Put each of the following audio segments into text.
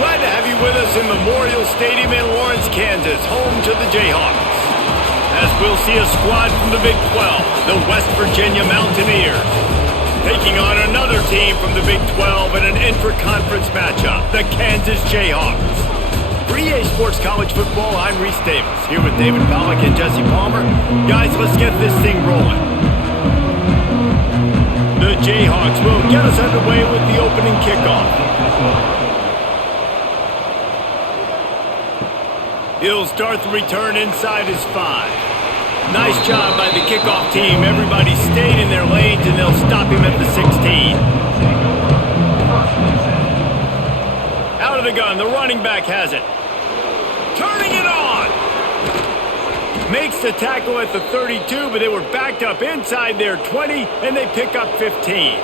Glad to have you with us in Memorial Stadium in Lawrence, Kansas, home to the Jayhawks. As we'll see a squad from the Big 12, the West Virginia Mountaineers, taking on another team from the Big 12 in an intra-conference matchup, the Kansas Jayhawks. For EA Sports College Football, I'm Reese Davis, here with David Pollack and Jesse Palmer. Guys, let's get this thing rolling. The Jayhawks will get us underway with the opening kickoff. He'll start the return inside his 5. Nice job by the kickoff team. Everybody stayed in their lanes, and they'll stop him at the 16. Out of the gun, the running back has it. Turning it on! Makes the tackle at the 32, but they were backed up inside their 20, and they pick up 15.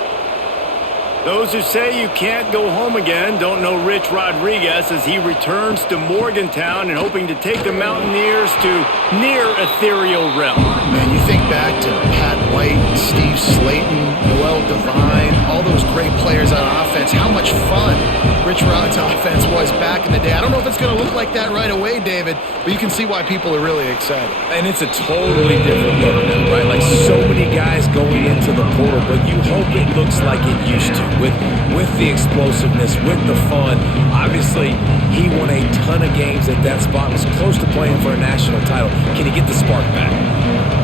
Those who say you can't go home again don't know Rich Rodriguez as he returns to Morgantown and hoping to take the Mountaineers to near ethereal realm. Man, you think back to Pat White, Steve Slayton, Noel Devine, all those great players on offense. How much fun Rich Rod's offense was back in the day. I don't know if it's going to look like that right away, David, but you can see why people are really excited. And it's a totally different look now, right? Like so many guys going into the portal, but you hope it looks like it used to. With the explosiveness, with the fun. Obviously, he won a ton of games at that spot, was close to playing for a national title. Can he get the spark back?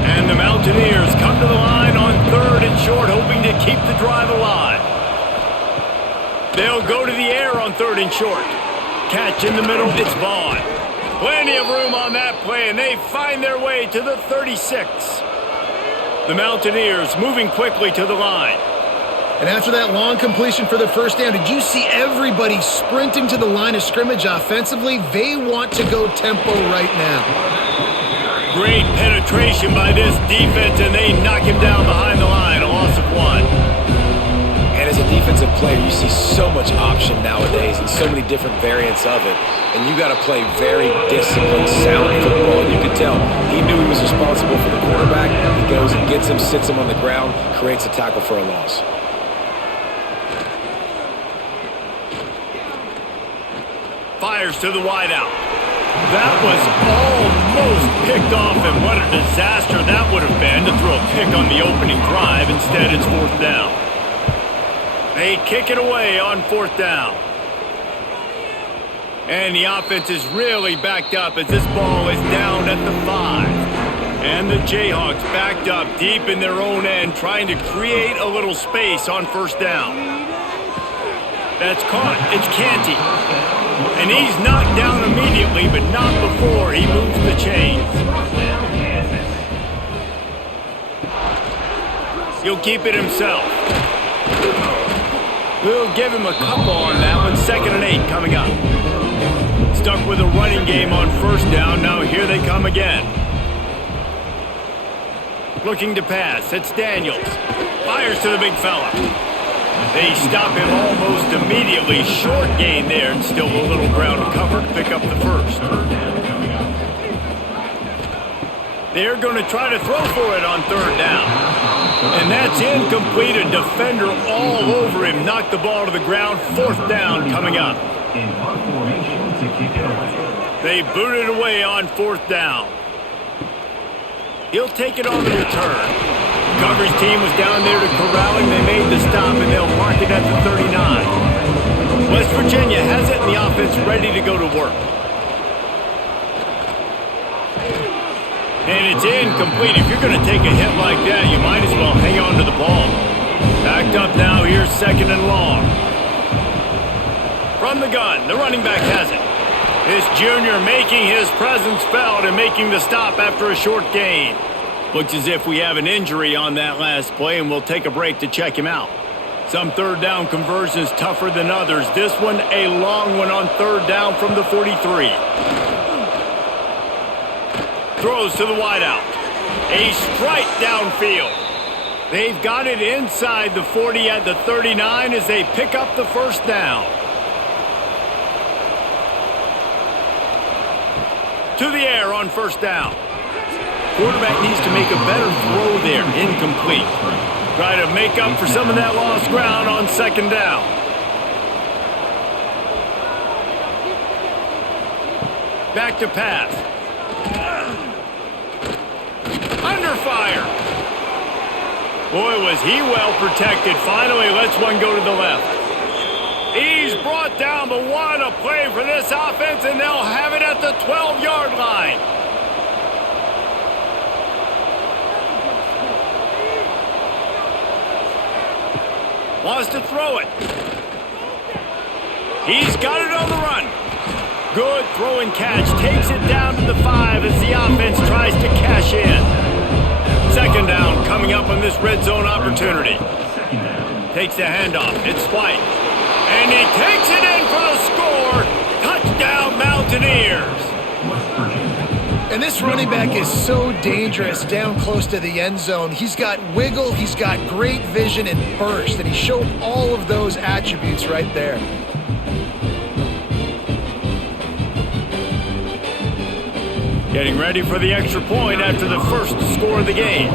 And the Mountaineers come to the line on 3rd and short, hoping to keep the drive alive. They'll go to the air on 3rd and short. Catch in the middle, it's Vaughn. Plenty of room on that play, and they find their way to the 36. The Mountaineers moving quickly to the line. And after that long completion for the first down, did you see everybody sprinting to the line of scrimmage offensively? They want to go tempo right now. Great penetration by this defense, and they knock him down behind the line, a loss of 1. And as a defensive player, you see so much option nowadays and so many different variants of it. And you got to play very disciplined, sound football. And you could tell he knew he was responsible for the quarterback. He goes and gets him, sits him on the ground, creates a tackle for a loss. Fires to the wideout. That was almost picked off, and what a disaster that would have been to throw a pick on the opening drive. Instead, it's 4th down. They kick it away on 4th down. And the offense is really backed up as this ball is down at the 5. And the Jayhawks backed up deep in their own end, trying to create a little space on 1st down. That's caught. It's Canty. And he's knocked down immediately, but not before he moves the chains. He'll keep it himself. We'll give him a couple on that one. 2nd and 8 coming up. Stuck with a running game on 1st down. Now here they come again. Looking to pass. It's Daniels. Fires to the big fella. They stop him almost immediately. Short gain there, and still a little ground cover to pick up the 1st. They're going to try to throw for it on 3rd down. And that's incomplete. A defender all over him. Knocked the ball to the ground. 4th down coming up. They boot it away on 4th down. He'll take it on the return. Coverage team was down there to corral him. They made the stop, and they'll mark it at the 39. West Virginia has it, and the offense ready to go to work. And it's incomplete. If you're going to take a hit like that, you might as well hang on to the ball. Backed up now. Here's 2nd and long. From the gun, the running back has it. This junior making his presence felt and making the stop after a short gain. Looks as if we have an injury on that last play, and we'll take a break to check him out. Some 3rd down conversions tougher than others. This one, a long one on 3rd down from the 43. Throws to the wideout. A strike downfield. They've got it inside the 40 at the 39 as they pick up the 1st down. To the air on 1st down. Quarterback needs to make a better throw there. Incomplete. Try to make up for some of that lost ground on 2nd down. Back to pass. Under fire. Boy, was he well protected. Finally lets one go to the left. He's brought down, but what a play for this offense, and they'll have it at the 12-yard line. Wants to throw it. He's got it on the run. Good throw and catch. Takes it down to the 5 as the offense tries to cash in. Second down coming up on this red zone opportunity. Takes the handoff. It's White. And he takes it in for the score. Touchdown, Mountaineers. And this running back is so dangerous down close to the end zone. He's got wiggle, he's got great vision and burst, and he showed all of those attributes right there. Getting ready for the extra point after the first score of the game.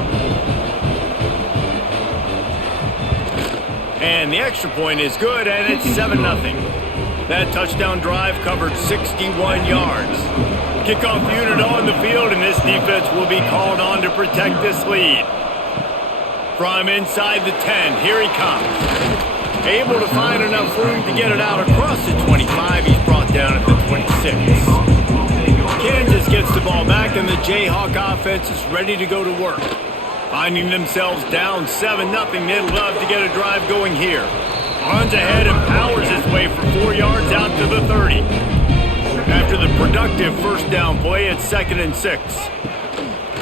And the extra point is good, and it's 7-0. That touchdown drive covered 61 yards. Kickoff unit on the field, and this defense will be called on to protect this lead. From inside the 10, here he comes. Able to find enough room to get it out across the 25. He's brought down at the 26. Kansas gets the ball back, and the Jayhawk offense is ready to go to work. Finding themselves down 7-0, they'd love to get a drive going here. Runs ahead and powers his way for 4 yards out to the 30. After the productive first down play, it's 2nd and 6.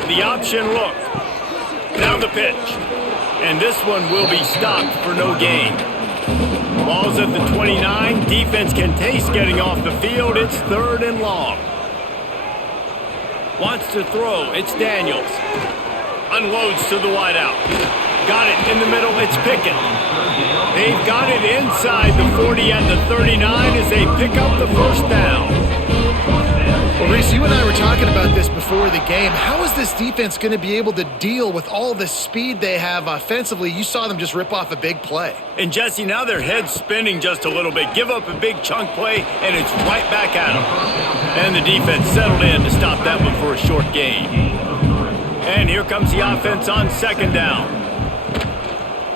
The option look. Now the pitch. And this one will be stopped for no gain. Ball's at the 29. Defense can taste getting off the field. It's 3rd and long. Wants to throw. It's Daniels. Unloads to the wideout. Got it in the middle. It's Pickett. They've got it inside the 40 and the 39 as they pick up the first down. Well, Reese, you and I were talking about this before the game. How is this defense going to be able to deal with all the speed they have offensively? You saw them just rip off a big play. And Jesse, now their head's spinning just a little bit. Give up a big chunk play, and it's right back at them. And the defense settled in to stop that one for a short gain. And here comes the offense on 2nd down.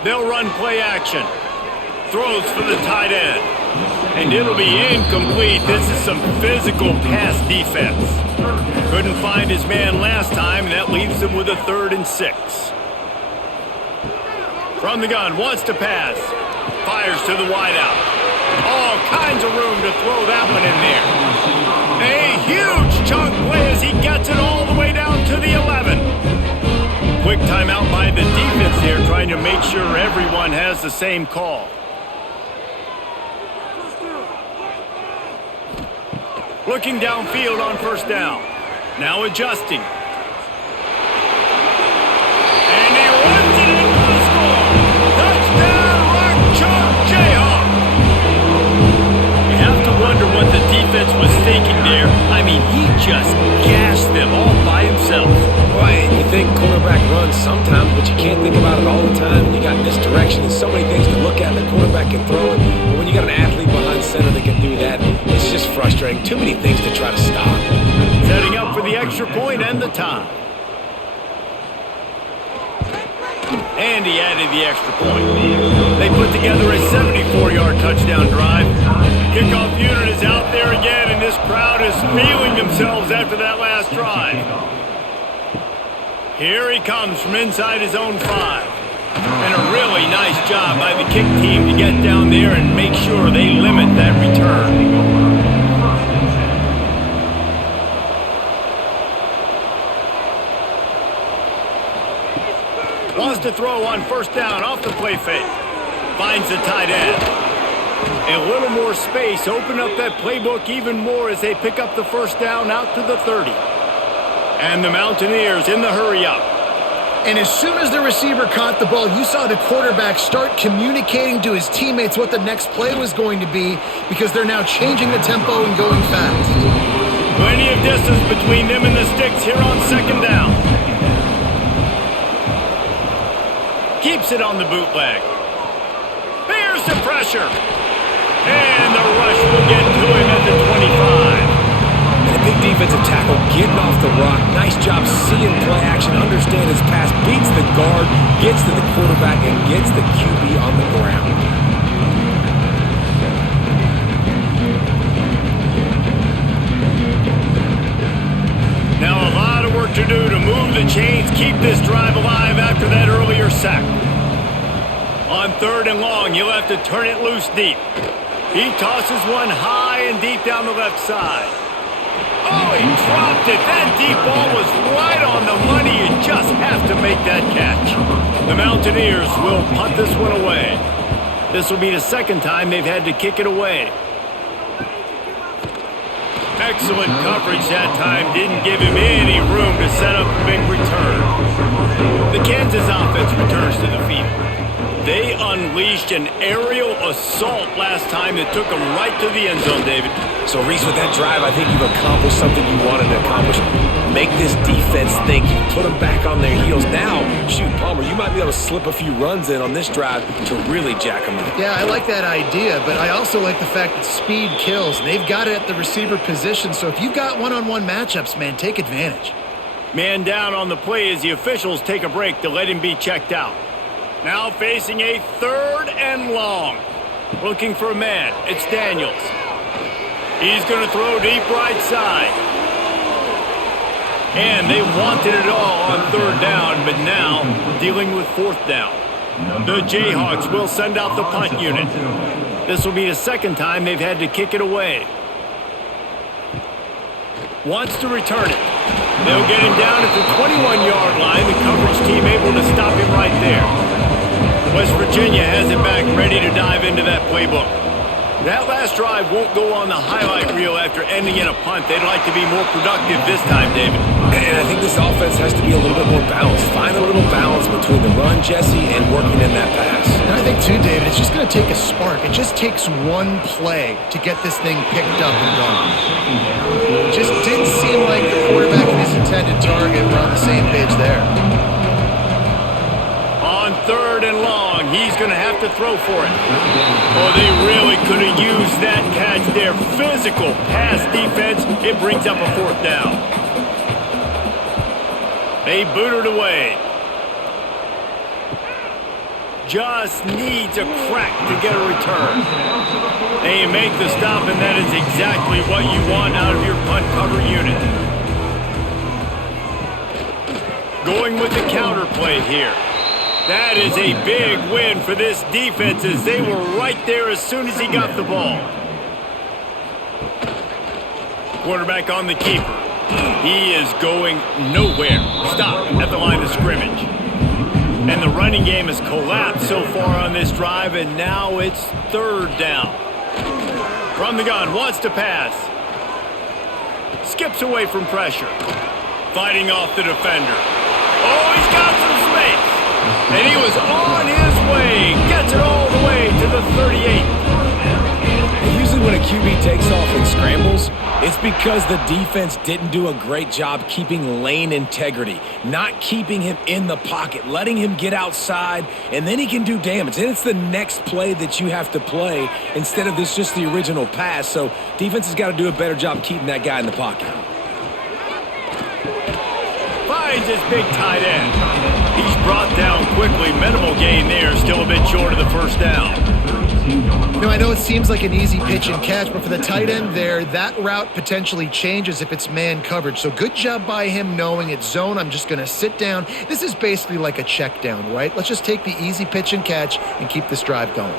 They'll run play action. Throws for the tight end. And it'll be incomplete. This is some physical pass defense. Couldn't find his man last time, and that leaves him with a 3rd and 6. From the gun, wants to pass. Fires to the wideout. All kinds of room to throw that one in there. A huge chunk play as he gets it all the way down to the 11. Quick timeout by the defense here, trying to make sure everyone has the same call. Looking downfield on 1st down. Now adjusting. And he runs it in for the score. Touchdown, Rock Chalk Jayhawk. You have to wonder what the defense was thinking there. I mean, he just gashed them all by himself. Boy, you think quarterback runs sometimes, but you can't think about it all the time. You got misdirection and so many things to look at. The quarterback can throw it, but when you got an athlete behind center that can do that, it's just frustrating. Too many things to try to stop. Setting up for the extra point and the tie. And he added the extra point. They put together a 74-yard touchdown drive. Kickoff unit is out there again, and this crowd is feeling themselves after that last drive. Here he comes from inside his own 5. And a really nice job by the kick team to get down there and make sure they limit that return. Wants to throw on 1st down off the play fake. Finds the tight end. A little more space. Open up that playbook even more as they pick up the 1st down out to the 30. And the Mountaineers in the hurry-up. And as soon as the receiver caught the ball, you saw the quarterback start communicating to his teammates what the next play was going to be because they're now changing the tempo and going fast. Plenty of distance between them and the sticks here on 2nd down. Keeps it on the bootleg. There's the pressure. And the rush will get to him at the 25. And a big defense job seeing play action, understand his pass, beats the guard, gets to the quarterback, and gets the QB on the ground. Now a lot of work to do to move the chains, keep this drive alive after that earlier sack. On 3rd and long, you'll have to turn it loose deep. He tosses one high and deep down the left side. Oh, he dropped it. That deep ball was right on the money. You just have to make that catch. The Mountaineers will punt this one away. This will be the second time they've had to kick it away. Excellent coverage that time. Didn't give him any room to set up a big return. The Kansas offense returns to the field. They unleashed an aerial assault last time that took them right to the end zone, David. So, Reese, with that drive, I think you've accomplished something you wanted to accomplish. Make this defense think. You put them back on their heels. Now, shoot, Palmer, you might be able to slip a few runs in on this drive to really jack them up. Yeah, I like that idea, but I also like the fact that speed kills. They've got it at the receiver position, so if you've got one-on-one matchups, man, take advantage. Man down on the play as the officials take a break to let him be checked out. Now facing a 3rd and long. Looking for a man. It's Daniels. He's going to throw deep right side. And they wanted it all on 3rd down, but now dealing with 4th down. The Jayhawks will send out the punt unit. This will be the second time they've had to kick it away. Wants to return it. They'll get him down at the 21-yard line. The coverage team able to stop him right there. West Virginia has it back, ready to dive into that playbook. That last drive won't go on the highlight reel after ending in a punt. They'd like to be more productive this time, David. And I think this offense has to be a little bit more balanced. Find a little balance between the run, Jesse, and working in that pass. And I think, too, David, it's just going to take a spark. It just takes one play to get this thing picked up and going. It just didn't seem like the quarterback and his intended target were on the same page there. On 3rd and long, he's going to have to throw for it. Oh, they really could have used that catch there. Physical pass defense. It brings up a 4th down. They boot it away. Just needs a crack to get a return. They make the stop, and that is exactly what you want out of your punt cover unit. Going with the counter play here. That is a big win for this defense as they were right there as soon as he got the ball. Quarterback on the keeper. He is going nowhere. Stop at the line of scrimmage. And the running game has collapsed so far on this drive, and now it's 3rd down. From the gun, wants to pass. Skips away from pressure. Fighting off the defender. Oh, he's got some space. And he was on his way. Gets it all the way to the 38. And usually when a QB takes off and scrambles, it's because the defense didn't do a great job keeping lane integrity, not keeping him in the pocket, letting him get outside, and then he can do damage. And it's the next play that you have to play instead of this just the original pass. So defense has got to do a better job keeping that guy in the pocket. Finds his big tight end. He's brought down quickly. Minimal gain there. Still a bit short of the 1st down. You know, I know it seems like an easy pitch and catch, but for the tight end there, that route potentially changes if it's man coverage. So good job by him knowing it's zone. I'm just going to sit down. This is basically like a check down, right? Let's just take the easy pitch and catch and keep this drive going.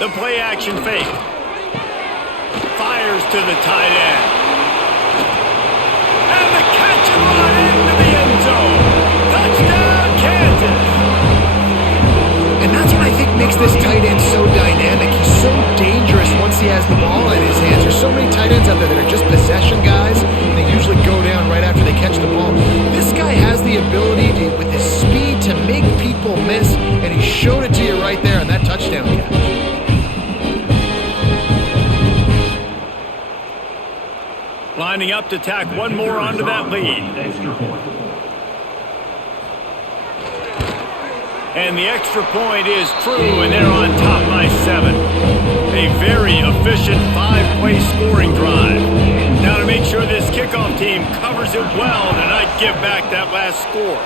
The play action fake. Fires to the tight end. And the catch and run into the end zone. Touchdown, Kansas. And that's what I think makes this tight end so dynamic. He's so dangerous once he has the ball in his hands. There's so many tight ends out there that are just possession guys. They usually go down right after they catch the ball. This guy has the ability to, with his speed, to make people miss, and he showed it to you right there on that touchdown catch. Lining up to tack one more onto that lead. And the extra point is true, and they're on top by 7. A very efficient 5-play scoring drive. it well to not give back that last score.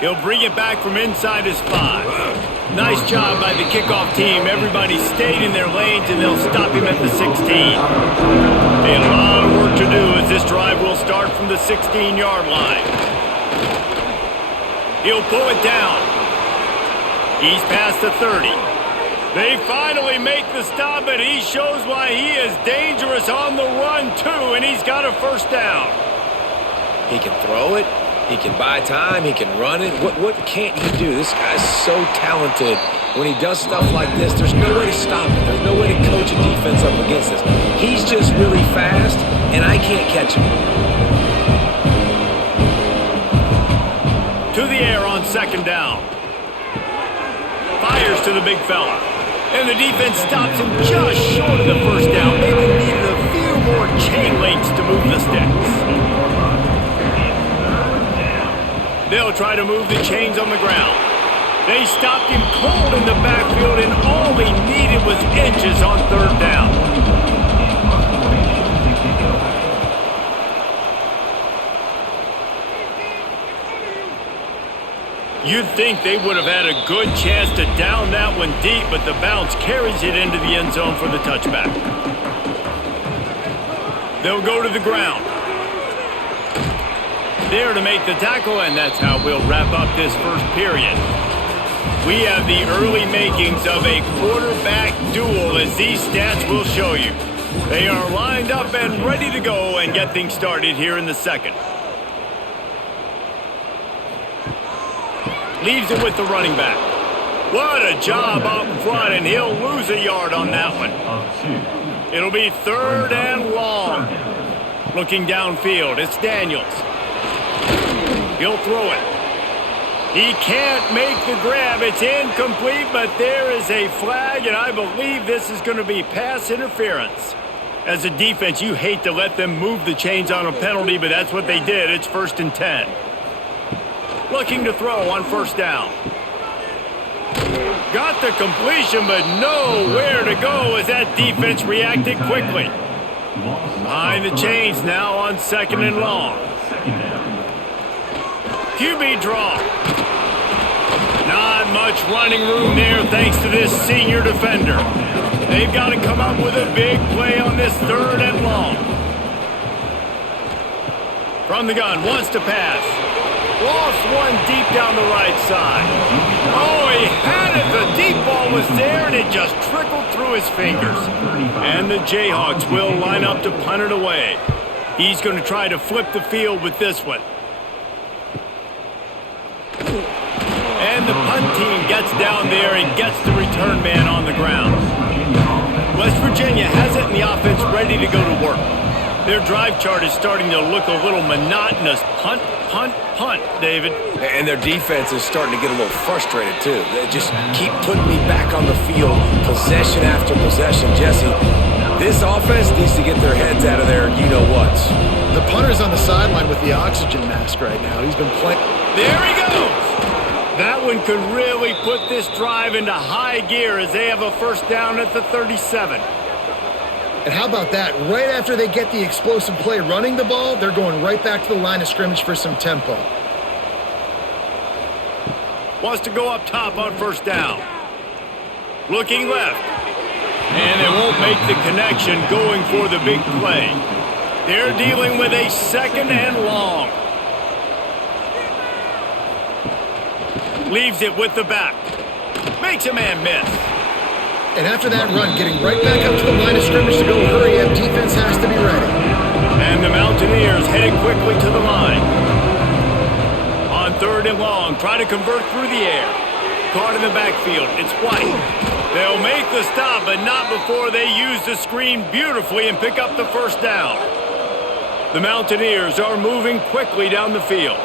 He'll bring it back from inside his 5. Nice job by the kickoff team. Everybody stayed in their lanes, and they'll stop him at the 16. A lot of work to do as this drive will start from the 16-yard line. He'll pull it down. He's past the 30. They finally make the stop, but he shows why he is dangerous on the run, too, and he's got a first down. He can throw it. He can buy time. He can run it. What can't he do? This guy's so talented. When he does stuff like this, there's no way to stop him. There's no way to coach a defense up against this. He's just really fast, and I can't catch him. To the air on second down. Fires to the big fella. And the defense stops him just short of the first down. Maybe needed a few more chain links to move the sticks. They'll try to move the chains on the ground. They stopped him cold in the backfield, and all he needed was inches on third down. You'd think they would have had a good chance to down that one deep, but the bounce carries it into the end zone for the touchback. They'll go to the ground. There to make the tackle, and that's how we'll wrap up this first period. We have the early makings of a quarterback duel, as these stats will show you. They are lined up and ready to go and get things started here in the second. Leaves it with the running back. What a job up front, and he'll lose a yard on that one. It'll be third and long. Looking downfield, it's Daniels. He'll throw it. He can't make the grab. It's incomplete, but there is a flag, and I believe this is going to be pass interference. As a defense, you hate to let them move the chains on a penalty, but that's what they did. It's 1st and 10. Looking to throw on first down. Got the completion, but nowhere to go as that defense reacted quickly. Behind the chains now on 2nd and long. QB draw. Not much running room there thanks to this senior defender. They've got to come up with a big play on this 3rd and long. From the gun, wants to pass. Lost one deep down the right side. Oh, he had it. The deep ball was there, and it just trickled through his fingers. And the Jayhawks will line up to punt it away. He's going to try to flip the field with this one. And the punt team gets down there and gets the return man on the ground. West Virginia has it, and the offense ready to go to work. Their drive chart is starting to look a little monotonous. Punt, punt, punt, David. And their defense is starting to get a little frustrated, too. They just keep putting me back on the field, possession after possession. Jesse, this offense needs to get their heads out of their you-know-whats. The punter's on the sideline with the oxygen mask right now. He's been playing. There he goes. That one could really put this drive into high gear as they have a first down at the 37. And how about that? Right after they get the explosive play running the ball, they're going right back to the line of scrimmage for some tempo. Wants to go up top on first down. Looking left. And they won't make the connection going for the big play. They're dealing with a 2nd and long. Leaves it with the back. Makes a man miss. And after that run, getting right back up to the line of scrimmage to go hurry up, defense has to be ready. And the Mountaineers headed quickly to the line. On 3rd and long, try to convert through the air. Caught in the backfield, it's White. They'll make the stop, but not before they use the screen beautifully and pick up the first down. The Mountaineers are moving quickly down the field.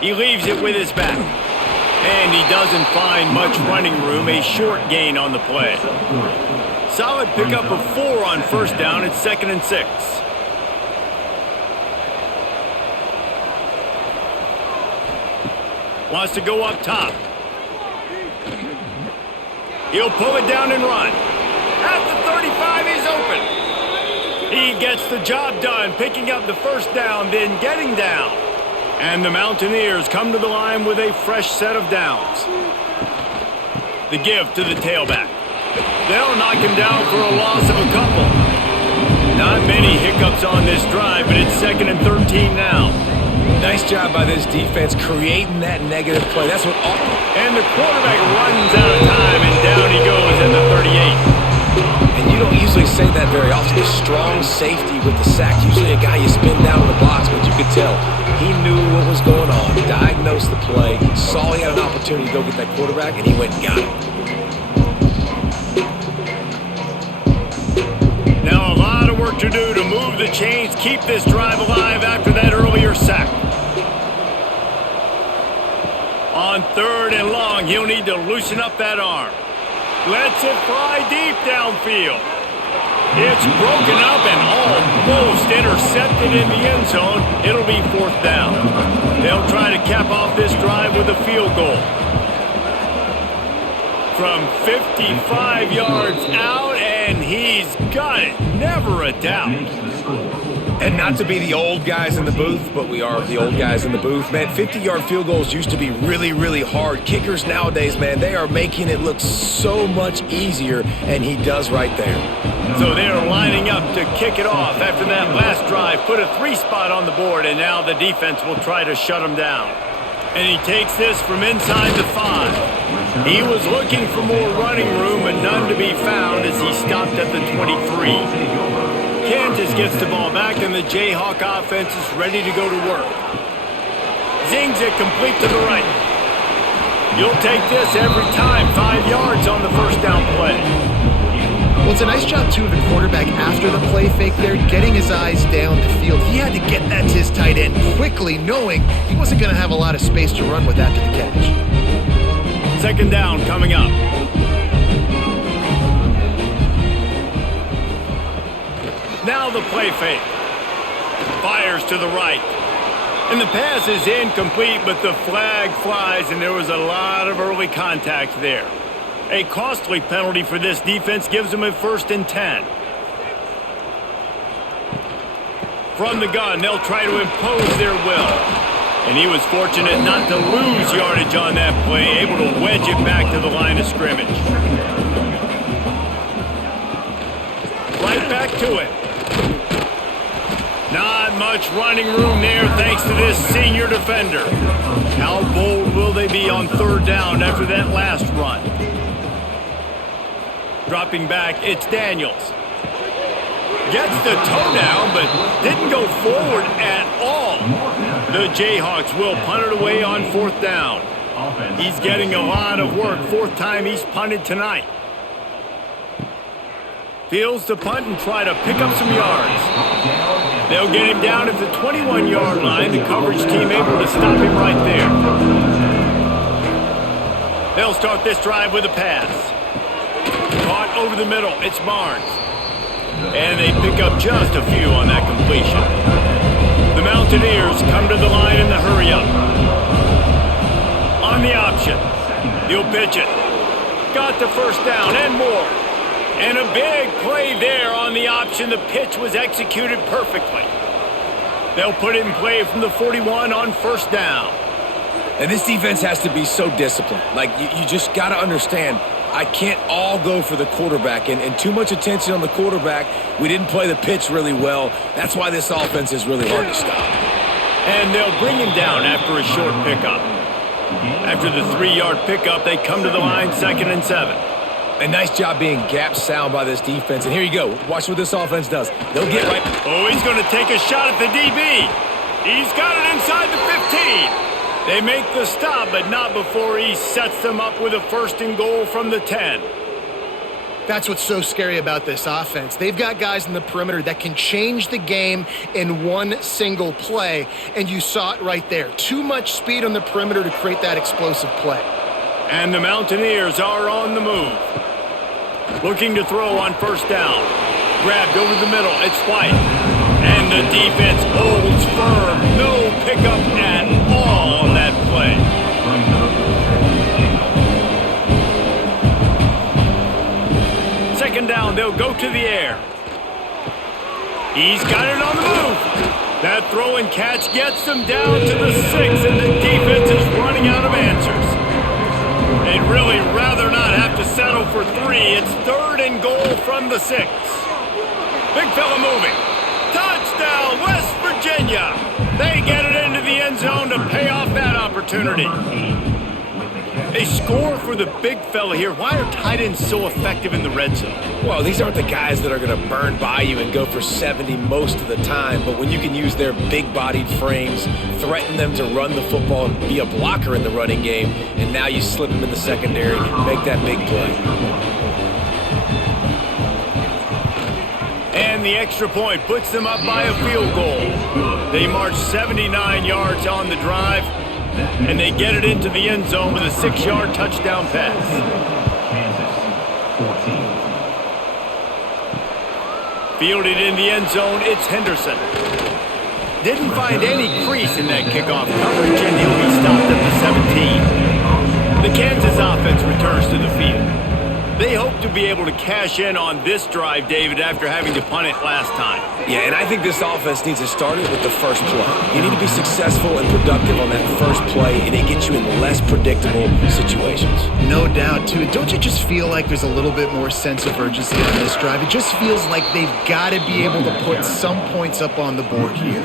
He leaves it with his back. And he doesn't find much running room, a short gain on the play. Solid pickup of 4 on first down. It's 2nd and 6. Wants to go up top. He'll pull it down and run. At the 35, he's open. He gets the job done, picking up the first down, then getting down. And the Mountaineers come to the line with a fresh set of downs. The give to the tailback. They'll knock him down for a loss of a couple. Not many hiccups on this drive, but it's 2nd and 13 now. Nice job by this defense creating that negative play. That's what. And the quarterback runs out of time, and down he goes at the 38. And you don't usually say that very often. A strong safety with the sack. Usually a guy you spin down in the box, but you could tell he knew what was going on, diagnosed the play, saw he had an opportunity to go get that quarterback, and he went and got him. Now a lot of work to do to move the chains, keep this drive alive after that earlier sack. On 3rd and long, he'll need to loosen up that arm. Lets it fly deep downfield. It's broken up and almost intercepted in the end zone. It'll be 4th down. They'll try to cap off this drive with a field goal. From 55 yards out, and he's got it. Never a doubt. And not to be the old guys in the booth, but we are the old guys in the booth. Man, 50-yard field goals used to be really, really hard. Kickers nowadays, man, they are making it look so much easier, and he does right there. So they're lining up to kick it off after that last drive. Put a 3 spot on the board, and now the defense will try to shut him down. And he takes this from inside the 5. He was looking for more running room, but none to be found as he stopped at the 23. Kansas gets the ball back, and the Jayhawk offense is ready to go to work. Zings it complete to the right. You'll take this every time. 5 yards on the first down play. Well, it's a nice job, too, of the quarterback after the play fake there, getting his eyes down the field. He had to get that to his tight end quickly, knowing he wasn't going to have a lot of space to run with after the catch. 2nd down coming up. Now the play fake. Fires to the right. And the pass is incomplete, but the flag flies, and there was a lot of early contact there. A costly penalty for this defense gives them a 1st and 10. From the gun, they'll try to impose their will. And he was fortunate not to lose yardage on that play, able to wedge it back to the line of scrimmage. Right back to it. Not much running room there thanks to this senior defender. How bold will they be on 3rd down after that last run? Dropping back, it's Daniels. Gets the toe down, but didn't go forward at all. The Jayhawks will punt it away on 4th down. He's getting a lot of work. 4th time he's punted tonight. Fields to punt and try to pick up some yards. They'll get him down at the 21-yard line. The coverage team able to stop him right there. They'll start this drive with a pass. Caught over the middle. It's Barnes. And they pick up just a few on that completion. The Mountaineers come to the line in the hurry-up. On the option. He'll pitch it. Got the first down and more. And a big play there on the option. The pitch was executed perfectly. They'll put it in play from the 41 on 1st down. And this defense has to be so disciplined. Like, you just got to understand, I can't all go for the quarterback. And too much attention on the quarterback. We didn't play the pitch really well. That's why this offense is really hard to stop. And they'll bring him down after a short pickup. After the 3-yard pickup, they come to the line 2nd and 7. A nice job being gap sound by this defense. And here you go. Watch what this offense does. They'll get right. Oh, he's going to take a shot at the DB. He's got it inside the 15. They make the stop, but not before he sets them up with a 1st and goal from the 10. That's what's so scary about this offense. They've got guys in the perimeter that can change the game in one single play, and you saw it right there. Too much speed on the perimeter to create that explosive play. And the Mountaineers are on the move. Looking to throw on 1st down. Grabbed over the middle. It's White. And the defense holds firm. No pickup at all on that play. go to the air. He's got it on the move. That throw and catch gets them down to the 6, and the defense is running out of answers. They'd really rather not have to settle for 3. It's 3rd and goal from the 6. Big fella moving. Touchdown, West Virginia. They get it into the end zone to pay off that opportunity. They score for the big fella here. Why are tight ends so effective in the red zone? Well, these aren't the guys that are going to burn by you and go for 70 most of the time, but when you can use their big-bodied frames, threaten them to run the football and be a blocker in the running game, and now you slip them in the secondary, make that big play. And the extra point puts them up by a field goal. They march 79 yards on the drive, and they get it into the end zone with a 6-yard touchdown pass. Fielded in the end zone, it's Henderson. Didn't find any crease in that kickoff coverage, and he'll be stopped at the 17. The Kansas offense returns to the field. They hope to be able to cash in on this drive, David, after having to punt it last time. Yeah, and I think this offense needs to start it with the first play. You need to be successful and productive on that first play, and it gets you in less predictable situations. No doubt, too. Don't you just feel like there's a little bit more sense of urgency on this drive? It just feels like they've got to be able to put some points up on the board here.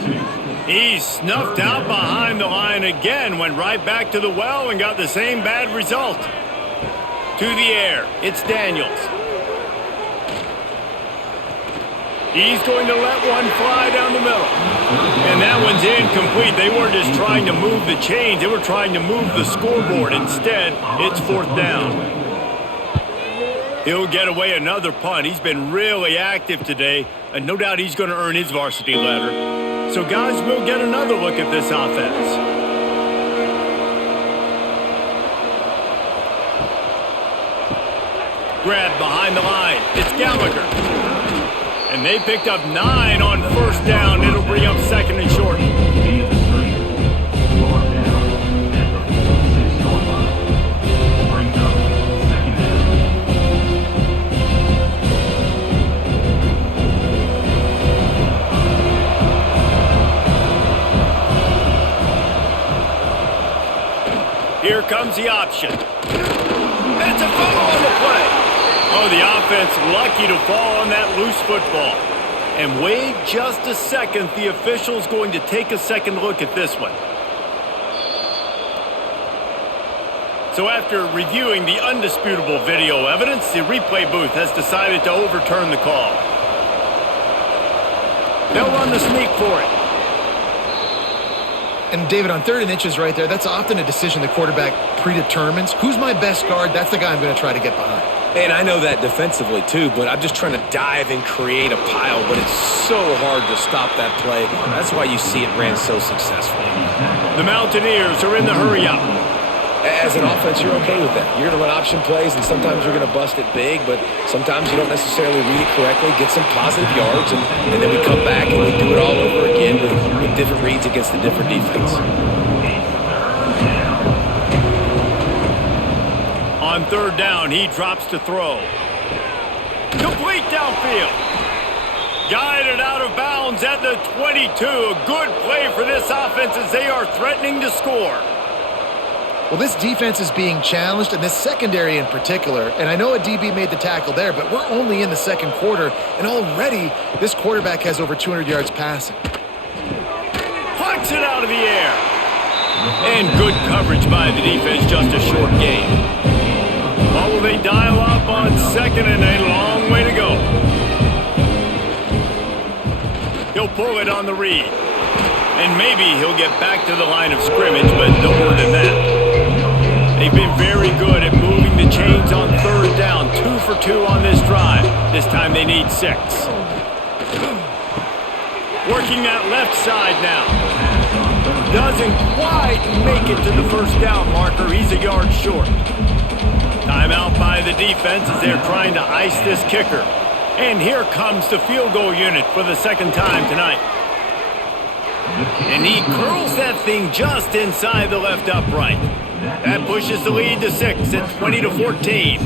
He's snuffed out behind the line again, went right back to the well and got the same bad result. To the air, it's Daniels. He's going to let one fly down the middle. And that one's incomplete. They weren't just trying to move the chains, they were trying to move the scoreboard. Instead, it's 4th down. He'll get away another punt. He's been really active today, and no doubt he's going to earn his varsity letter. So guys, we'll get another look at this offense. Grab behind the line. It's Gallagher. And they picked up 9 on 1st down. It'll bring up 2nd and short. Here comes the option. It's a fumble on the play. Oh, the offense lucky to fall on that loose football. And wait just a second. The official's going to take a second look at this one. So after reviewing the undisputable video evidence, the replay booth has decided to overturn the call. They'll run the sneak for it. And David, on 3rd and inches right there, that's often a decision the quarterback predetermines. Who's my best guard? That's the guy I'm going to try to get behind. And I know that defensively, too, but I'm just trying to dive and create a pile, but it's so hard to stop that play. That's why you see it ran so successfully. The Mountaineers are in the hurry-up. As an offense, you're okay with that. You're going to run option plays, and sometimes you're going to bust it big, but sometimes you don't necessarily read it correctly, get some positive yards, and then we come back and we do it all over again with different reads against a different defense. On 3rd down, he drops to throw. Complete downfield. Guided out of bounds at the 22. A good play for this offense as they are threatening to score. Well, this defense is being challenged, and this secondary in particular. And I know a DB made the tackle there, but we're only in the 2nd quarter, and already this quarterback has over 200 yards passing. Plucks it out of the air. And good coverage by the defense, just a short gain. What will they dial up on 2nd and a long way to go? He'll pull it on the read. And maybe he'll get back to the line of scrimmage, but no more than that. They've been very good at moving the chains on 3rd down. 2 for 2 on this drive. This time they need 6. Working that left side now. Doesn't quite make it to the 1st down marker. He's a yard short. Timeout by the defense as they're trying to ice this kicker. And here comes the field goal unit for the 2nd time tonight. And he curls that thing just inside the left upright. That pushes the lead to 6 at 20-14.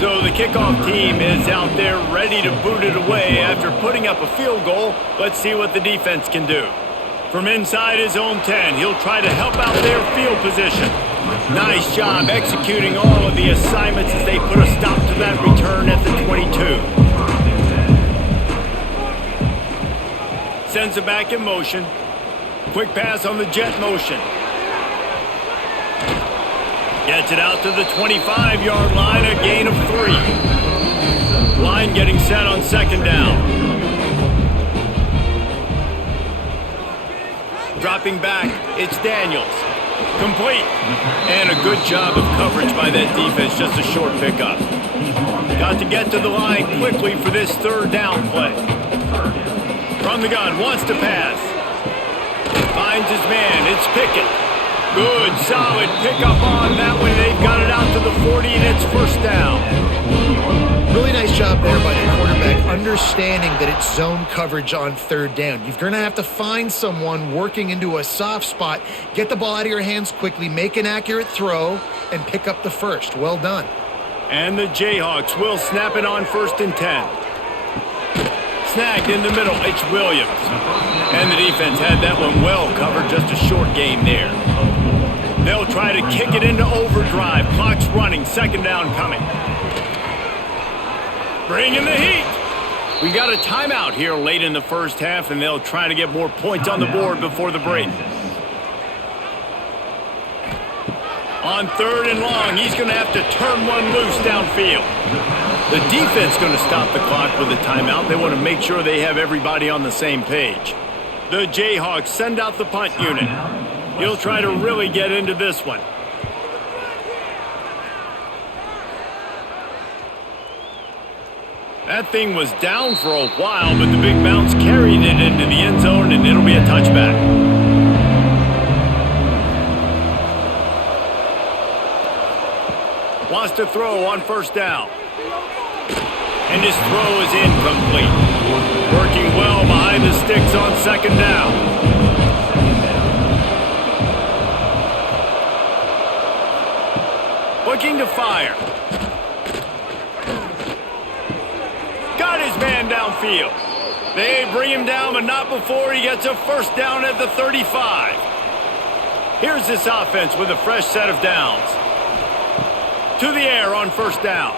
So the kickoff team is out there ready to boot it away after putting up a field goal. Let's see what the defense can do. From inside his own 10, he'll try to help out their field position. Nice job executing all of the assignments as they put a stop to that return at the 22. Sends it back in motion. Quick pass on the jet motion. Gets it out to the 25-yard line, a gain of 3. Line getting set on second down. Dropping back, it's Daniels. Complete. And a good job of coverage by that defense, just a short pickup. Got to get to the line quickly for this third down play. From the gun, wants to pass. Finds his man, it's Pickett. Good, solid pickup on that one. They've got it out to the 40, and it's first down. Really nice job there by the quarterback, understanding that it's zone coverage on third down. You're going to have to find someone working into a soft spot, get the ball out of your hands quickly, make an accurate throw, and pick up the first. Well done. And the Jayhawks will snap it on 1st and 10. Snagged in the middle, it's Williams. And the defense had that one well covered, just a short gain there. They'll try to kick it into overdrive. Clock's running, second down coming. Bring in the heat. We got a timeout here late in the first half, and they'll try to get more points on the board before the break. On 3rd and long, he's going to have to turn one loose downfield. The defense going to stop the clock with a timeout. They want to make sure they have everybody on the same page. The Jayhawks send out the punt unit. He'll try to really get into this one. That thing was down for a while, but the big bounce carried it into the end zone, and it'll be a touchback. Wants to throw on first down. And his throw is incomplete. Working well behind the sticks on second down. Looking to fire. Got his man downfield. They bring him down, but not before he gets a first down at the 35. Here's this offense with a fresh set of downs. To the air on first down.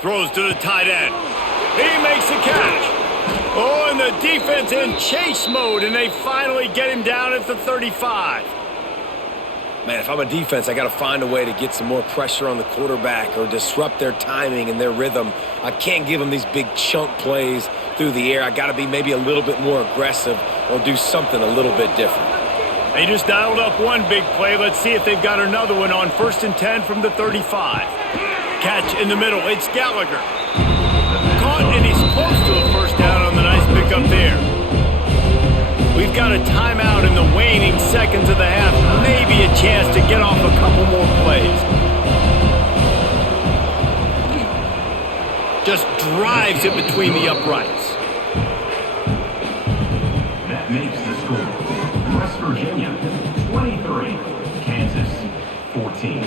Throws to the tight end. He makes the catch. Oh, and the defense in chase mode, and they finally get him down at the 35. Man, if I'm a defense, I got to find a way to get some more pressure on the quarterback or disrupt their timing and their rhythm. I can't give them these big chunk plays through the air. I got to be maybe a little bit more aggressive or do something a little bit different. They just dialed up one big play. Let's see if they've got another one on 1st and 10 from the 35. Catch in the middle. It's Gallagher. Caught, and he's close to a first down on the nice pickup there. We've got a timeout in the waning seconds of the half. Maybe a chance to get off a couple more plays. Just drives it between the uprights. That makes the score. West Virginia, 23. Kansas, 14.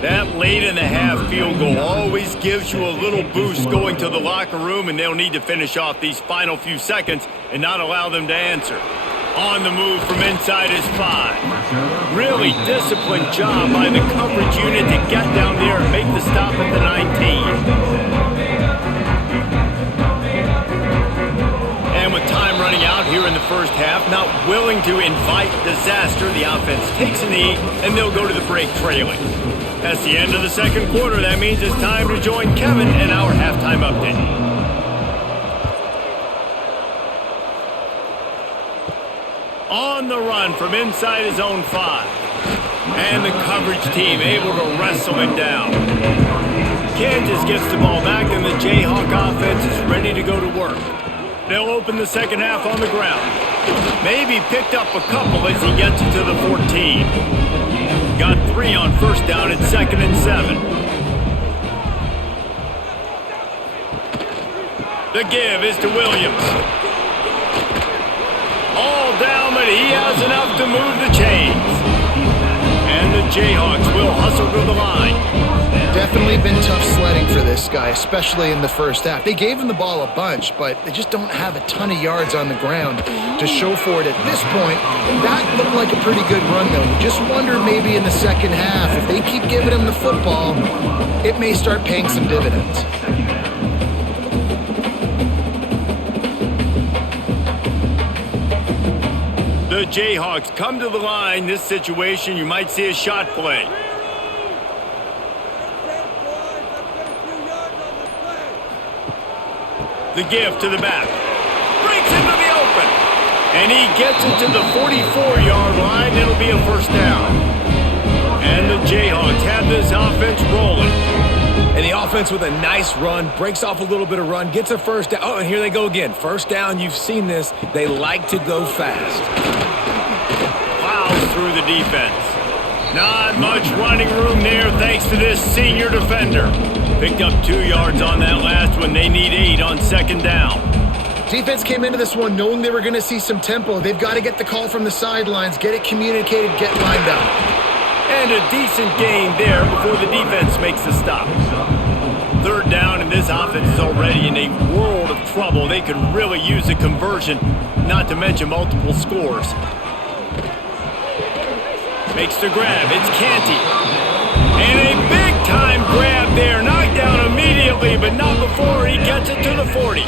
That late in the half field goal always gives you a little boost going to the locker room, and they'll need to finish off these final few seconds and not allow them to answer. On the move from inside his 5. Really disciplined job by the coverage unit to get down there and make the stop at the 19. And with time running out here in the first half, not willing to invite disaster, the offense takes a knee, and they'll go to the break trailing. That's the end of the second quarter. That means it's time to join Kevin in our halftime update. On the run from inside his own 5. And the coverage team able to wrestle him down. Kansas gets the ball back, and the Jayhawk offense is ready to go to work. They'll open the second half on the ground. Maybe picked up a couple as he gets it to the 14. Got 3 on first down at 2nd and 7. The give is to Williams. All down, but but he has enough to move the chains. And the Jayhawks will hustle to the line. Definitely been tough sledding for this guy, especially in the first half. They gave him the ball a bunch, but they just don't have a ton of yards on the ground to show for it at this point. That looked like a pretty good run, though. You just wonder maybe in the second half, if they keep giving him the football, it may start paying some dividends. The Jayhawks come to the line. This situation, you might see a shot play. The give to the back. Breaks into the open. And he gets it to the 44-yard line. It'll be a first down. And the Jayhawks have this offense rolling. And the offense with a nice run, breaks off a little bit of run, gets a first down. Oh, and here they go again. First down, you've seen this. They like to go fast. Plows through the defense. Not much running room there thanks to this senior defender. Picked up 2 yards on that last one. They need 8 on second down. Defense came into this one knowing they were going to see some tempo. They've got to get the call from the sidelines, get it communicated, get lined up. And a decent gain there before the defense makes the stop. Third down, and this offense is already in a world of trouble. They could really use a conversion, not to mention multiple scores. Makes the grab. It's Canty. And a big-time grab there. Knocked down immediately, but not before he gets it to the 40.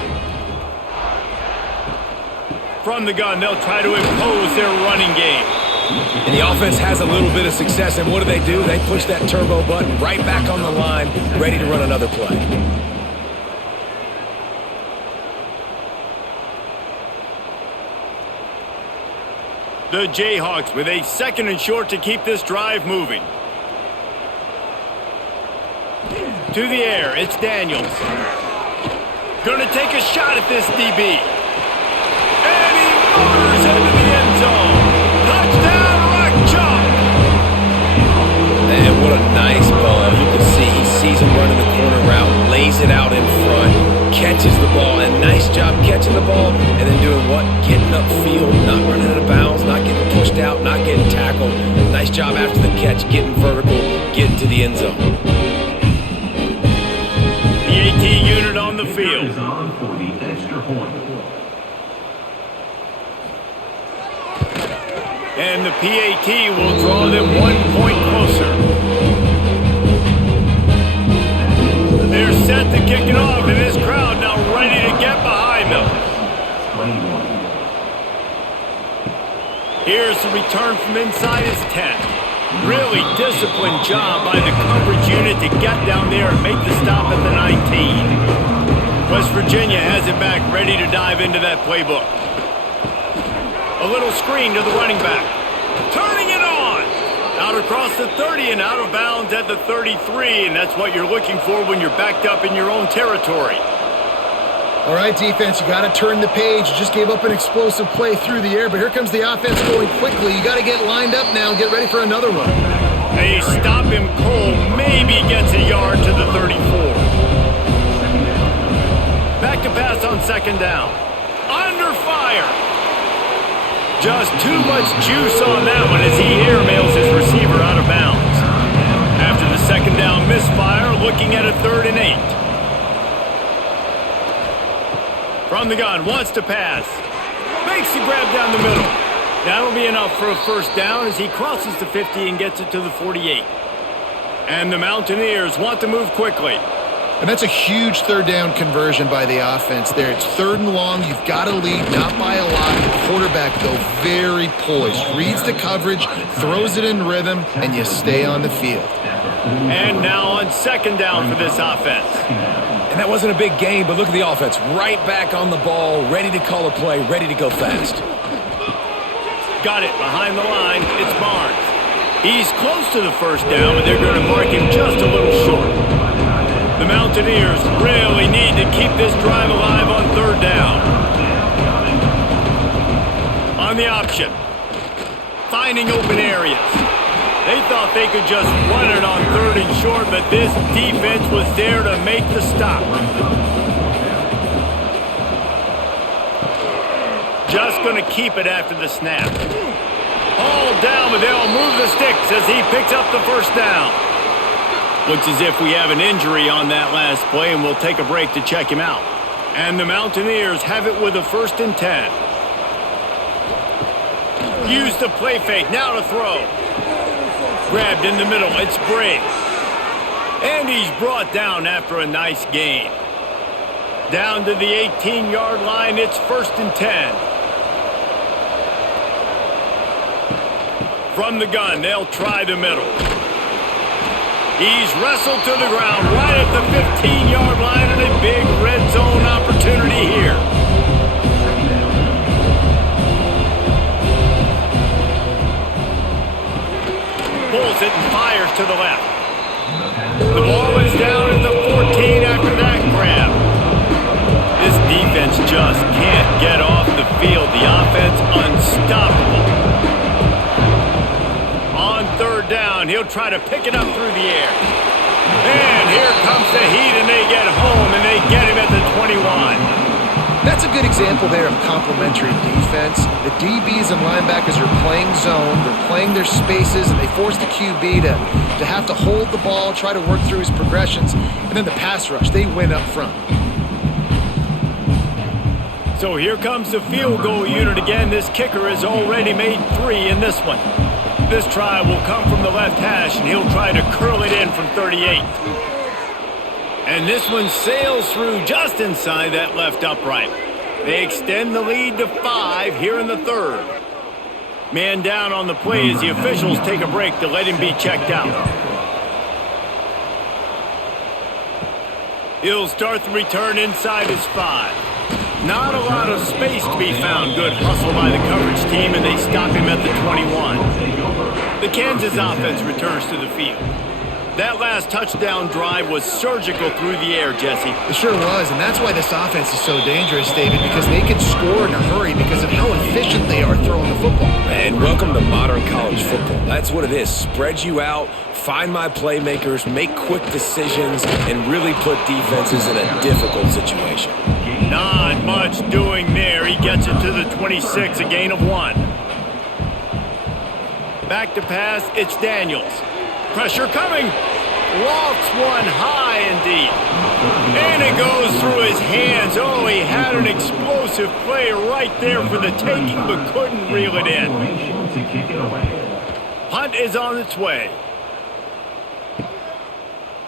From the gun, they'll try to impose their running game. And the offense has a little bit of success, and what do? They push that turbo button right back on the line, ready to run another play. The Jayhawks with a second and short to keep this drive moving. To the air, it's Daniels. Gonna take a shot at this DB. And he motors into the end zone. Touchdown, Rock Chalk! And what a nice ball. You can see he sees him running the corner route, lays it out in front, catches the ball, and nice job catching the ball, and then doing what? Getting upfield, not running out of bounds, not getting pushed out, not getting tackled. Nice job after the catch, getting vertical, getting to the end zone. PAT unit on the field. Is on for the extra point. And the PAT will draw them 1 point closer. They're set to kick it off, and this crowd now ready to get behind them. 21. Here's the return from inside his 10. Really disciplined job by the coverage unit to get down there and make the stop at the 19. West Virginia has it back, ready to dive into that playbook. A little screen to the running back. Turning it on! Out across the 30 and out of bounds at the 33, and that's what you're looking for when you're backed up in your own territory. All right, defense, you got to turn the page. You just gave up an explosive play through the air, but here comes the offense going quickly. You got to get lined up now and get ready for another one. They stop him cold, maybe gets a yard to the 34. Back to pass on second down. Under fire. Just too much juice on that one as he airmails his receiver out of bounds. After the second down misfire, looking at a 3rd and 8. From the gun, wants to pass. Makes the grab down the middle. That'll be enough for a first down as he crosses the 50 and gets it to the 48. And the Mountaineers want to move quickly. And that's a huge 3rd down conversion by the offense there. It's 3rd and long. You've got to lead, not by a lot. The quarterback, though, very poised. Reads the coverage, throws it in rhythm, and you stay on the field. And now on second down for this offense. And that wasn't a big gain, but look at the offense. Right back on the ball, ready to call a play, ready to go fast. Got it behind the line. It's Barnes. He's close to the first down, but they're going to mark him just a little short. The Mountaineers really need to keep this drive alive on 3rd down. On the option. Finding open areas. They thought they could just run it on 3rd and short, but this defense was there to make the stop. just going to keep it after the snap. All down, but they'll move the sticks as he picks up the first down. Looks as if we have an injury on that last play, and we'll take a break to check him out. And the Mountaineers have it with a 1st and 10. Use the play fake, now to throw. Grabbed in the middle, it's Briggs. And he's brought down after a nice gain. Down to the 18-yard line, it's 1st and 10. From the gun, they'll try the middle. He's wrestled to the ground right at the 15-yard line, and a big red zone opportunity here. Pulls it and fires to the left. The ball is down at the 14 after that grab. This defense just can't get off the field. The offense unstoppable. On 3rd down, he'll try to pick it up through the air. And here comes the heat, and they get home, and they get him at the 21. That's a good example there of complementary defense. The DBs and linebackers are playing zone, they're playing their spaces, and they force the QB to have to hold the ball, try to work through his progressions, and then the pass rush, they win up front. So here comes the field goal unit again. This kicker has already made 3 in this one. This try will come from the left hash, and he'll try to curl it in from 38. And this one sails through just inside that left upright. They extend the lead to 5 here in the 3rd. Man down on the play as the officials take a break to let him be checked out. He'll start the return inside his 5. Not a lot of space to be found. Good hustle by the coverage team, and they stop him at the 21. The Kansas offense returns to the field. That last touchdown drive was surgical through the air, Jesse. It sure was, and that's why this offense is so dangerous, David, because they can score in a hurry because of how efficient they are throwing the football. And welcome to modern college football. That's what it is. Spread you out, find my playmakers, make quick decisions, and really put defenses in a difficult situation. Not much doing there. He gets it to the 26, a gain of 1. Back to pass, it's Daniels. Pressure coming. Lofts one high and deep. And it goes through his hands. Oh, he had an explosive play right there for the taking, but couldn't reel it in. Punt is on its way.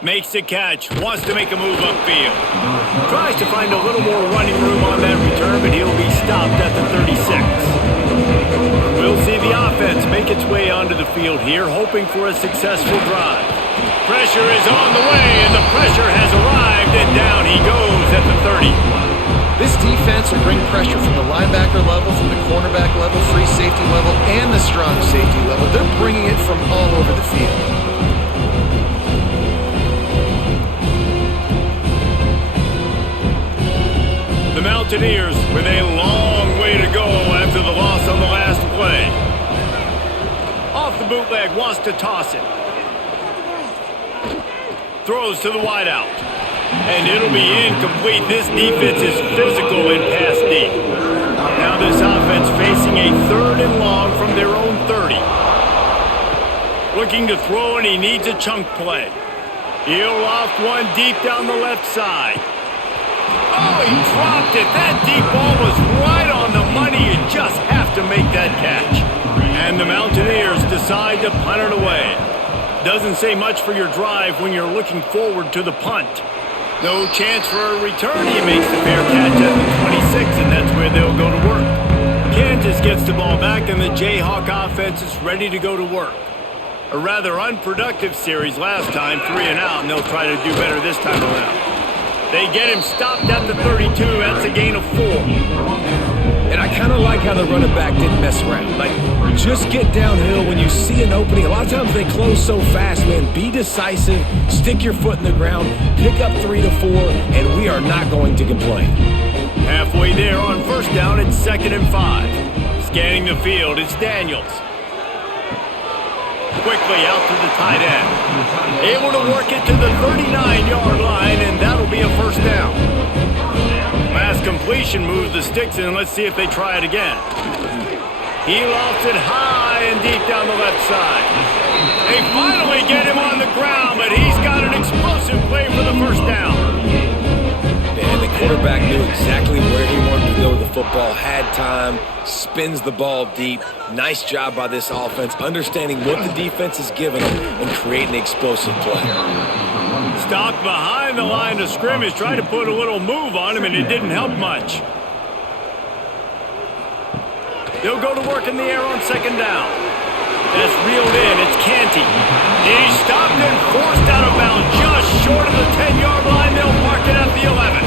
Makes the catch. Wants to make a move upfield. Tries to find a little more running room on that return, but he'll be stopped at the 36. We'll see the offense make its way onto the field here, hoping for a successful drive. Pressure is on the way, and the pressure has arrived, and down he goes at the 30. This defense will bring pressure from the linebacker level, from the cornerback level, free safety level, and the strong safety level. They're bringing it from all over the field. The Mountaineers with a long way to go after the loss on the last play. Off the bootleg, wants to toss it. Throws to the wideout. And it'll be incomplete. This defense is physical in pass deep. Now this offense facing a 3rd and long from their own 30. Looking to throw, and he needs a chunk play. He'll loft one deep down the left side. Oh, he dropped it. That deep ball was right on the money. You just have to make that catch. And the Mountaineers decide to punt it away. Doesn't say much for your drive when you're looking forward to the punt. No chance for a return. He makes the fair catch at the 26, and that's where they'll go to work. Kansas gets the ball back, and the Jayhawk offense is ready to go to work. A rather unproductive series last time, 3 and out, and they'll try to do better this time around. They get him stopped at the 32. That's a gain of 4. And I kind of like how the running back didn't mess around. Like, just get downhill when you see an opening. A lot of times they close so fast, man. Be decisive, stick your foot in the ground, pick up 3 to 4, and we are not going to complain. Halfway there on 1st down, it's 2nd and 5. Scanning the field, it's Daniels. Quickly out to the tight end. Able to work it to the 39-yard line, and that'll be a 1st down. Last completion moved the sticks in. Let's see if they try it again. He lofts it high and deep down the left side. They finally get him on the ground, but he's got an explosive play for the first down. And the quarterback knew exactly where he wanted to go with the football, had time, spins the ball deep. Nice job by this offense, understanding what the defense is giving them and creating an explosive play. Stopped behind the line of scrimmage, tried to put a little move on him, and it didn't help much. They'll go to work in the air on second down. That's reeled in. It's Canty. He's stopped and forced out of bounds just short of the 10-yard line. They'll mark it at the 11.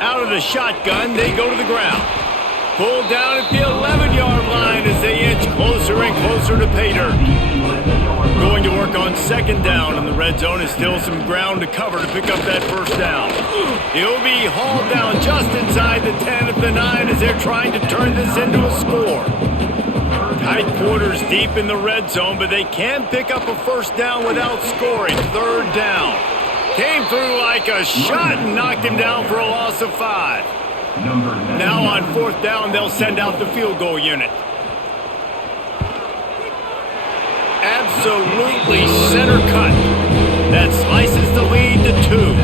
Out of the shotgun, they go to the ground. Pulled down at the 11-yard line as they inch closer and closer to pay dirt. Going to work on second down, and the red zone is still some ground to cover to pick up that first down. He'll be hauled down just inside the 10 at the 9 as they're trying to turn this into a score. Tight quarters deep in the red zone, but they can pick up a first down without scoring. Third down. Came through like a shot and knocked him down for a loss of 5. Now on fourth down, they'll send out the field goal unit. Absolutely center cut. That slices the lead to 2.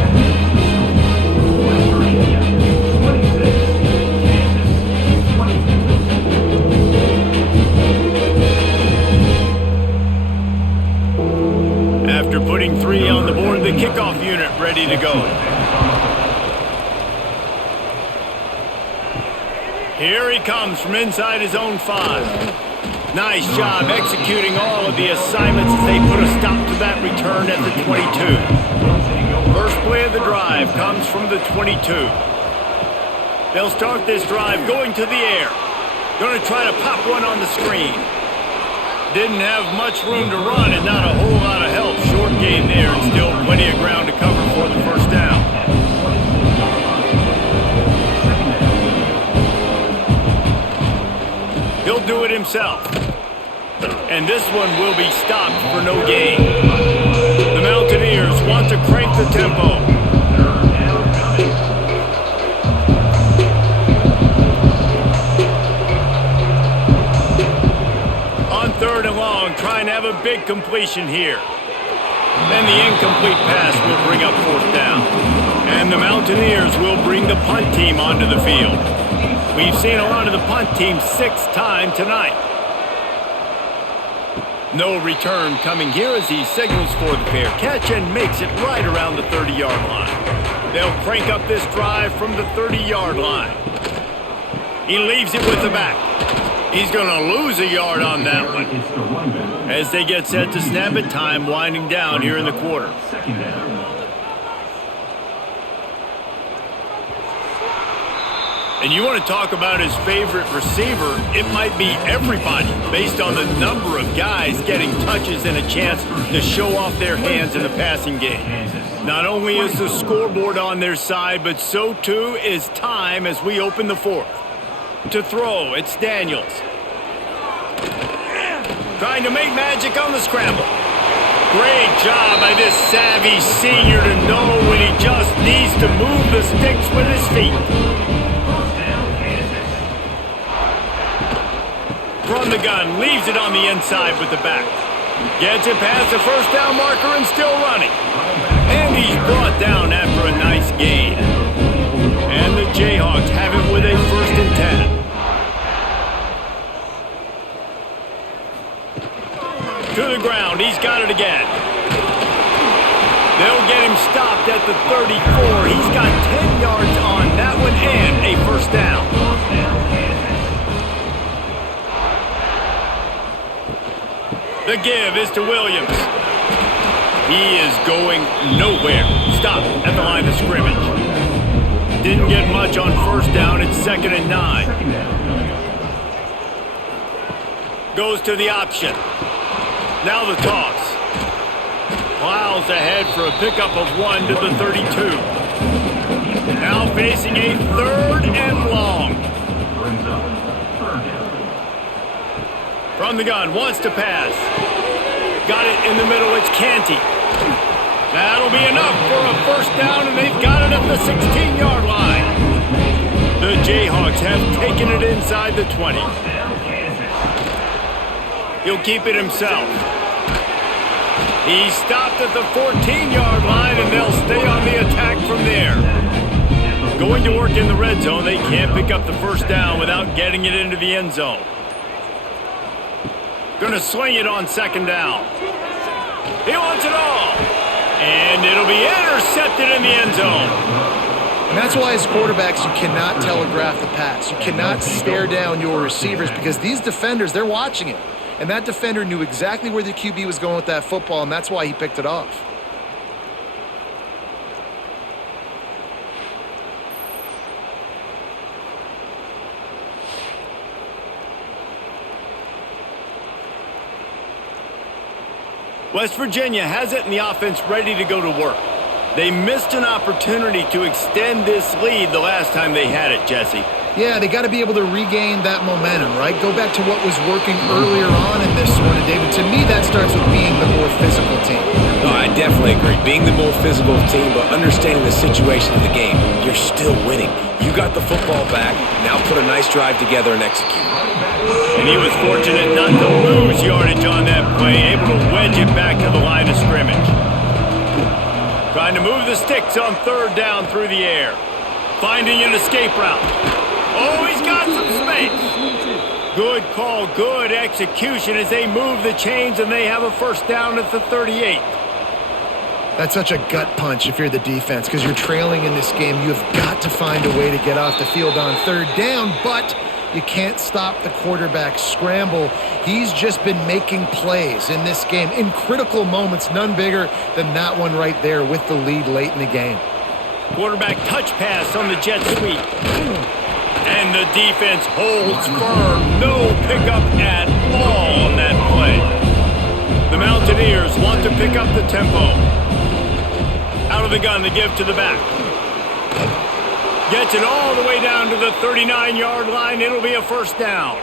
After putting 3 on the board, the kickoff unit ready to go. Here he comes from inside his own 5. Nice job executing all of the assignments as they put a stop to that return at the 22. First play of the drive comes from the 22. They'll start this drive going to the air. Going to try to pop one on the screen. Didn't have much room to run and not a whole lot of help. Short game there and still plenty of ground to cover for the first down. He'll do it himself. And this one will be stopped for no gain. The Mountaineers want to crank the tempo. On third and long, trying to have a big completion here. Then the incomplete pass will bring up fourth down. And the Mountaineers will bring the punt team onto the field. We've seen a lot of the punt team 6 times tonight. No return coming here as he signals for the fair catch and makes it right around the 30-yard line. They'll crank up this drive from the 30-yard line. He leaves it with the back. He's going to lose a yard on that one. As they get set to snap it, time winding down here in the quarter. And you want to talk about his favorite receiver, it might be everybody based on the number of guys getting touches and a chance to show off their hands in the passing game. Not only is the scoreboard on their side, but so too is time as we open the fourth. To throw, it's Daniels. Trying to make magic on the scramble. Great job by this savvy senior to know when he just needs to move the sticks with his feet. From the gun, leaves it on the inside with the back. Gets it past the first down marker and still running. And he's brought down after a nice gain. And the Jayhawks have it with a 1st and 10. To the ground, he's got it again. They'll get him stopped at the 34. He's got 10 yards on that one and a first down. The give is to Williams. He is going nowhere. Stopped at the line of scrimmage. Didn't get much on first down. It's 2nd and 9. Goes to the option. Now the toss. Plows ahead for a pickup of 1 to the 32. Now facing a 3rd and long. From the gun, wants to pass. Got it in the middle, it's Canty. That'll be enough for a first down, and they've got it at the 16-yard line. The Jayhawks have taken it inside the 20. He'll keep it himself. He stopped at the 14-yard line, and they'll stay on the attack from there. Going to work in the red zone, they can't pick up the first down without getting it into the end zone. Gonna swing it on second down. He wants it all. And it'll be intercepted in the end zone. And that's why as quarterbacks, you cannot telegraph the pass. You cannot stare down your receivers because these defenders, they're watching it. And that defender knew exactly where the QB was going with that football, and that's why he picked it off. West Virginia has it and the offense ready to go to work. They missed an opportunity to extend this lead the last time they had it, Jesse. Yeah, they got to be able to regain that momentum, right? Go back to what was working earlier on in this one, and David, to me, that starts with being the more physical team. No, I definitely agree. Being the more physical team, but understanding the situation of the game, you're still winning. You got the football back. Now put a nice drive together and execute. And he was fortunate not to lose yardage on that play, able to wedge it back to the line of scrimmage. Trying to move the sticks on third down through the air. Finding an escape route. Oh, he's got some space. Good call, good execution as they move the chains and they have a first down at the 38. That's such a gut punch if you're the defense because you're trailing in this game. You've got to find a way to get off the field on third down, but you can't stop the quarterback scramble. He's just been making plays in this game in critical moments, none bigger than that one right there with the lead late in the game. Quarterback touch pass on the jet sweep. And the defense holds firm. No pickup at all on that play. The Mountaineers want to pick up the tempo. Out of the gun, the give to the back. Gets it all the way down to the 39-yard line. It'll be a first down.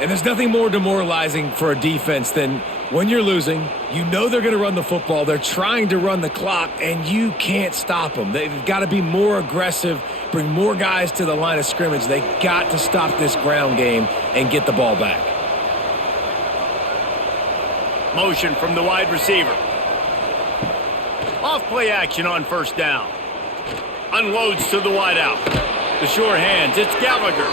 And there's nothing more demoralizing for a defense than when you're losing, you know they're going to run the football, they're trying to run the clock, and you can't stop them. They've got to be more aggressive, bring more guys to the line of scrimmage. They got to stop this ground game and get the ball back. Motion from the wide receiver. Off play action on first down. Unloads to the wideout. The sure hands, it's Gallagher.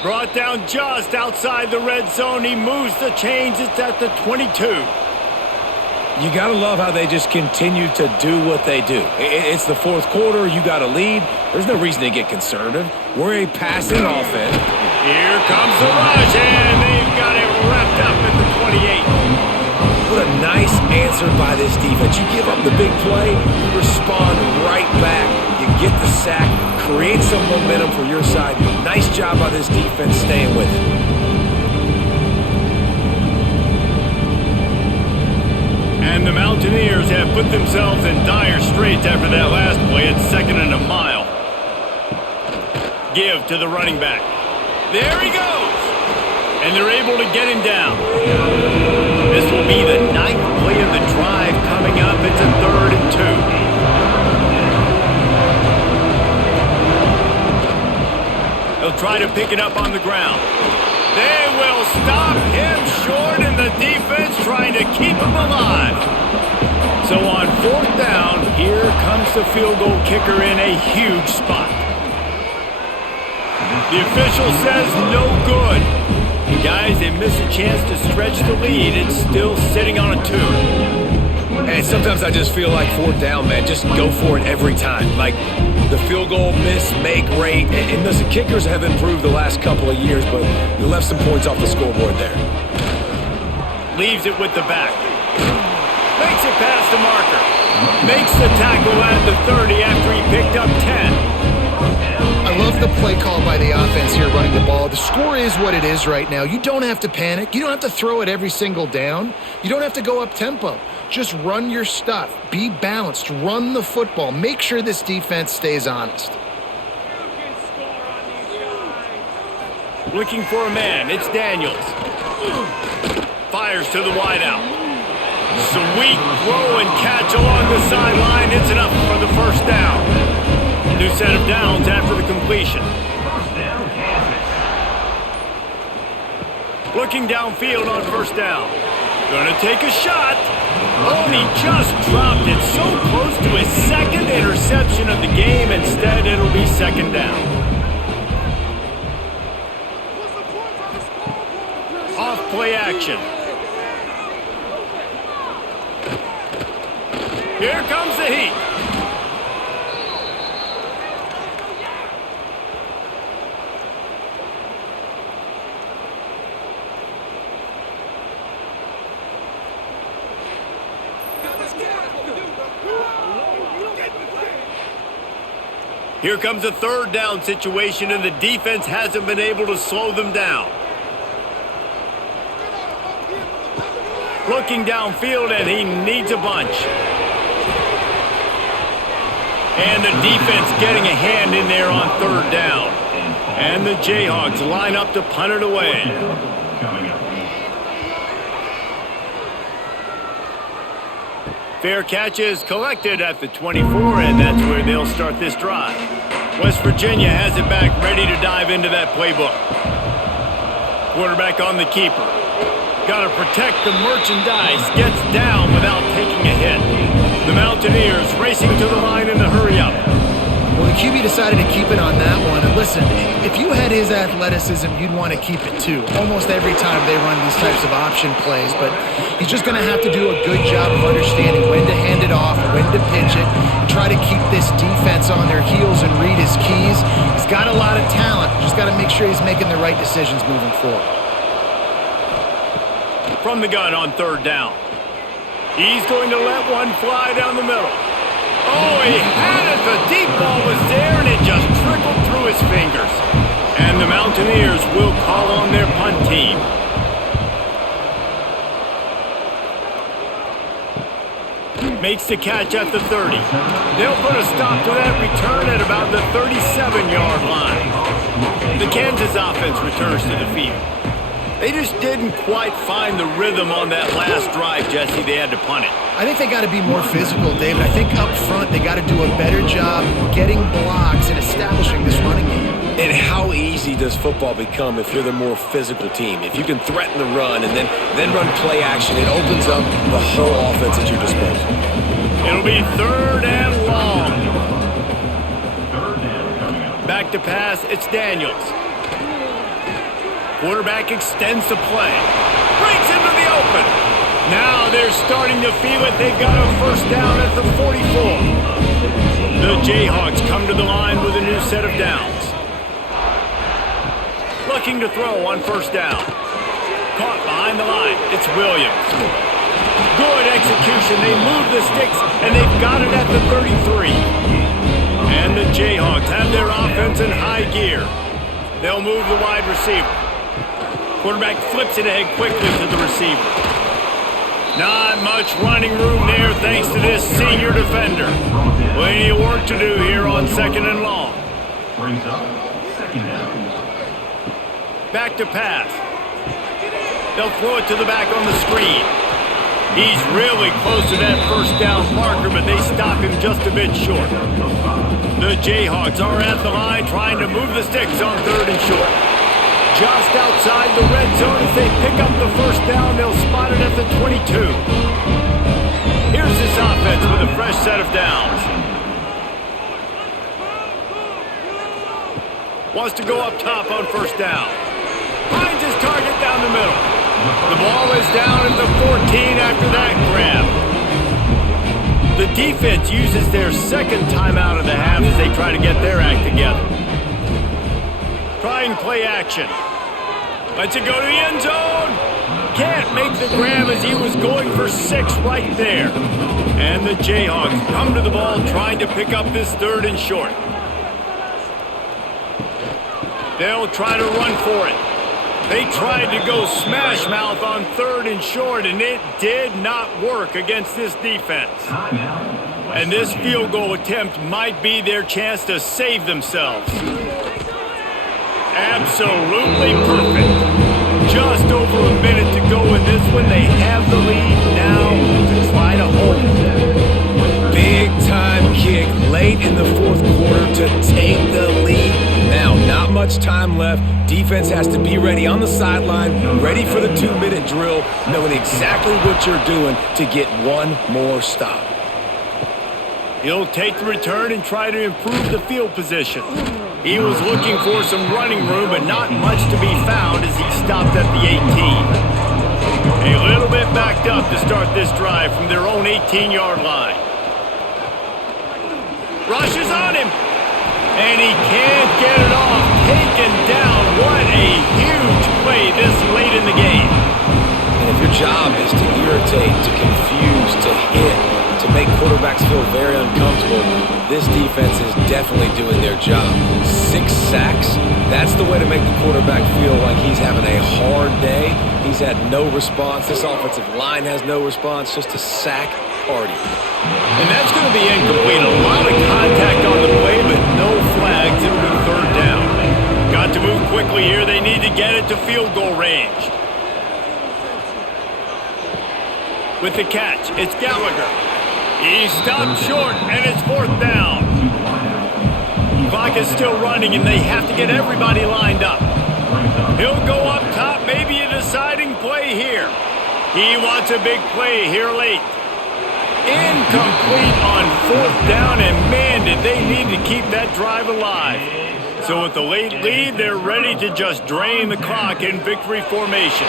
Brought down just outside the red zone. He moves the chains. It's at the 22. You got to love how they just continue to do what they do. It's the fourth quarter. You got a lead. There's no reason to get conservative. We're a passing offense. Here comes the rush, and they've got it wrapped up at the 28. What a nice answer by this defense. You give up the big play, you respond right back, you get the sack, create some momentum for your side. Nice job by this defense staying with it. And the Mountaineers have put themselves in dire straits after that last play. It's 2nd and a mile. Give to the running back. There he goes. And they're able to get him down. This will be the 9th play of the drive coming up. It's a 3rd and 2. They'll try to pick it up on the ground. They will stop him short, and the defense trying to keep him alive. So on 4th down, here comes the field goal kicker in a huge spot. The official says no good. And guys, they miss a chance to stretch the lead. It's still sitting on a 2. And sometimes I just feel like 4th down, man. Just go for it every time. Like the field goal miss, make rate. And listen, kickers have improved the last couple of years, but you left some points off the scoreboard there. Leaves it with the back. Makes it past the marker. Makes the tackle at the 30 after he picked up 10. I love the play call by the offense here running the ball. The score is what it is right now. You don't have to panic. You don't have to throw it every single down. You don't have to go up tempo. Just run your stuff. Be balanced. Run the football. Make sure this defense stays honest. Looking for a man. It's Daniels. Fires to the wideout. Sweet throw and catch along the sideline. It's enough for the first down. New set of downs after the completion. First down, Kansas. Looking downfield on first down. Gonna take a shot. Oh, and he just dropped it so close to his second interception of the game. Instead, it'll be second down. Off play action. Here comes the heat. Here comes a third down situation, and the defense hasn't been able to slow them down. Looking downfield, and he needs a bunch. And the defense getting a hand in there on third down. And the Jayhawks line up to punt it away. Coming up. Fair catch is collected at the 24, and that's where they'll start this drive. West Virginia has it back, ready to dive into that playbook. Quarterback on the keeper. Got to protect the merchandise. Gets down without taking a hit. The Mountaineers racing to the line in the hurry-up. Well, the QB decided to keep it on that one. And listen, if you had his athleticism, you'd want to keep it too. Almost every time they run these types of option plays. But he's just going to have to do a good job of understanding when to hand it off, when to pitch it, and try to keep this defense on their heels and read his keys. He's got a lot of talent. Just got to make sure he's making the right decisions moving forward. From the gun on third down. He's going to let one fly down the middle. Oh, he had it. The deep ball was there, and it just trickled through his fingers. And the Mountaineers will call on their punt team. Makes the catch at the 30. They'll put a stop to that return at about the 37-yard line. The Kansas offense returns to the field. They just didn't quite find the rhythm on that last drive, Jesse. They had to punt it. I think they got to be more physical, David. I think up front they got to do a better job getting blocks and establishing this running game. And how easy does football become if you're the more physical team? If you can threaten the run and then run play action, it opens up the whole offense at your disposal. It'll be third and long. Third down coming up. Back to pass, it's Daniels. Quarterback extends the play. Breaks into the open. Now they're starting to feel it. They've got a first down at the 44. The Jayhawks come to the line with a new set of downs. Looking to throw on first down. Caught behind the line. It's Williams. Good execution. They move the sticks, and they've got it at the 33. And the Jayhawks have their offense in high gear. They'll move the wide receiver. Quarterback flips it ahead quickly to the receiver. Not much running room there thanks to this senior defender. Plenty of work to do here on second and long. Brings up second down. Back to pass. They'll throw it to the back on the screen. He's really close to that first down marker, but they stop him just a bit short. The Jayhawks are at the line trying to move the sticks on third and short. Just outside the red zone, if they pick up the first down, they'll spot it at the 22. Here's this offense with a fresh set of downs. Wants to go up top on first down. Finds his target down the middle. The ball is down at the 14 after that grab. The defense uses their second timeout of the half as they try to get their act together. Trying play action. Lets it go to the end zone. Can't make the grab as he was going for 6 right there. And the Jayhawks come to the ball trying to pick up this third and short. They'll try to run for it. They tried to go smash mouth on third and short, and it did not work against this defense. And this field goal attempt might be their chance to save themselves. Absolutely perfect. Just over a minute to go in this one. They have the lead now. Big time kick late in the fourth quarter to take the lead. Now, not much time left. Defense has to be ready on the sideline, ready for the 2-minute drill, knowing exactly what you're doing to get one more stop. He'll take the return and try to improve the field position. He was looking for some running room, but not much to be found as he stopped at the 18. A little bit backed up to start this drive from their own 18-yard line. Rushes on him, and he can't get it off. Taken down. What a huge play this late in the game. And if your job is to irritate, to confuse, to hit, to make quarterbacks feel very uncomfortable, this defense is definitely doing their job. 6 sacks, that's the way to make the quarterback feel like he's having a hard day. He's had no response. This offensive line has no response, just a sack party. And that's going to be incomplete. A lot of contact on the play, but no flags. It'll be third down. Got to move quickly here. They need to get it to field goal range. With the catch, it's Gallagher. He stopped short, and it's fourth down. Clock is still running, and they have to get everybody lined up. He'll go up top, maybe a deciding play here. He wants a big play here late. Incomplete on fourth down, and man, did they need to keep that drive alive. So with the late lead, they're ready to just drain the clock in victory formation.